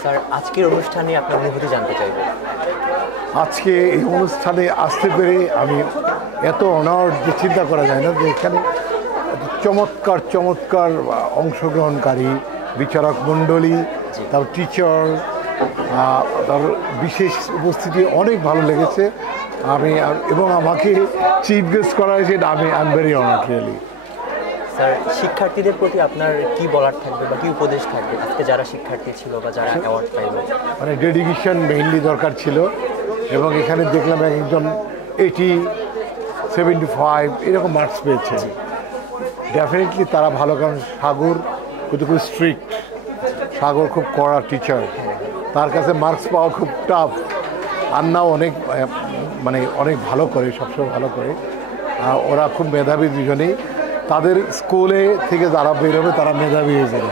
Sir, আজকের অনুষ্ঠানে আপনার অনুভূতি জানতে চাইব। আজকে এই অনুষ্ঠানে আসতে পেরে আমি এত অনার যে চিন্তা করা যায় না, যে এখানে চমৎকার চমৎকার অংশগ্রহণকারী বিচারক মণ্ডলী, তার টিচার, তার বিশেষ উপস্থিতি অনেক ভালো লেগেছে। এবং আমাকে চিফ গেস্ট করা হয়েছে, আমি I am very honoured really. Sir, শিক্ষার্থীদের প্রতি আপনার কি বলার থাকবে বা কি উপদেশ থাকবে আজকে যারা শিক্ষার্থী ছিল বা যারা অ্যাওয়ার্ড পাইল? মানে ডেডিকেশন মেইনলি দরকার ছিল, এবং এখানে দেখলাম একজন 80, 75 এরকম মার্কস পেয়েছে। ডেফিনেটলি তারা ভালো, কারণ সাগর কিন্তু খুব স্ট্রিক্ট, সাগর খুব কড়া টিচার, তার কাছে মার্কস পাওয়া খুব টাফ। আন্নাও অনেক ভালো করে, সবসময় ভালো করে। ওরা খুব মেধাবী দুজনেই, তাদের স্কুলে থেকে যারা বেরোবে তারা মেধাবী হয়ে যাবে।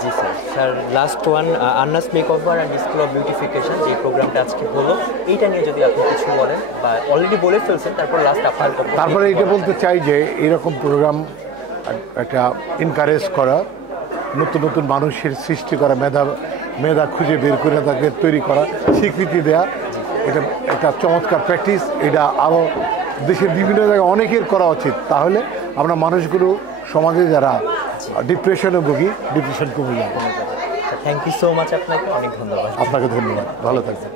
জি sir. Sir, last one, Anna's makeover and school of beautification যে প্রোগ্রামটা আজকে হলো, এইটা নিয়ে যদি আপনি কিছু বলেন, বা অলরেডি বলে ফেলছেন, তারপর লাস্ট আপনার। তারপরে এটা বলতে চাই যে এরকম প্রোগ্রাম একটা এনকারেজ করা, নতুন নতুন মানুষের সৃষ্টি করা, মেধা খুঁজে বের করে তাকে তৈরি করা, স্বীকৃতি দেওয়া, এটা একটা চমৎকার প্র্যাকটিস। এটা আরও দেশের বিভিন্ন জায়গায় অনেকের করা উচিত, তাহলে আমরা মানুষগুলো, সমাজে যারা ডিপ্রেশনে ভুগি, ডিপ্রেশন কমে যাবে। থ্যাংক ইউ সো মাচ, আপনাকে অনেক ধন্যবাদ। আপনাকে ধন্যবাদ, ভালো থাকবেন।